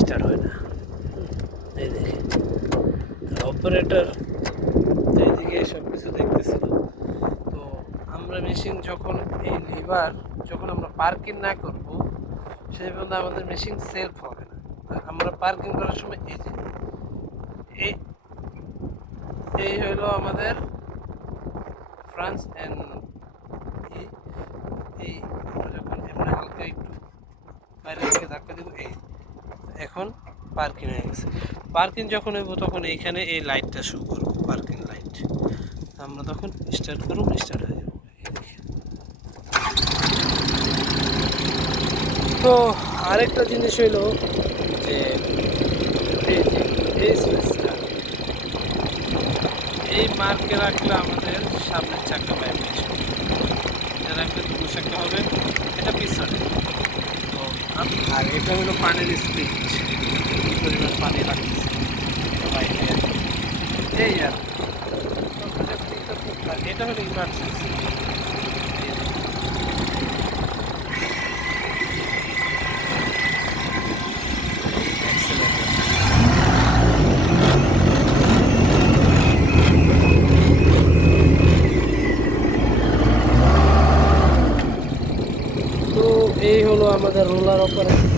Start হয় না। এই দেখে অপারেটর এইদিকে সব কিছু দেখতেছিল। তো আমরা মেশিন যখন এই লিভার যখন আমরা পার্কিং না করব সেই পর্যন্ত আমাদের মেশিন সেলফ হবে না। আমরা পার্কিং করার সময় এই যে এই এই হলো আমাদের ফ্রান্স অ্যান্ড এই আমরা যখন এমনি হালকা একটু বাইরে থেকে ধাক্কা দেবো এই এখন পার্কিং হয়ে গেছে। পার্কিং যখন হইব তখন এইখানে এই লাইটটা শো করবো, পার্কিং লাইট। আমরা তখন স্টার্ট করব, স্টার্ট হয়ে যাবো। তো আরেকটা জিনিস হইলো যে এই সুইচটা এই মার্কে রাখলে আমাদের সামনের চাকা বাইরে আসবে, এটা রাখলে দুটো চাকা হবে, এটা পিছনে। তো আর এটা হলো পানির স্পিড, কী পরিমাণ পানি লাগতেছে বাইরে এই আর এটা হলো ইমার্জেন্সি। তো এই হলো আমাদের রোলার অপারেটর।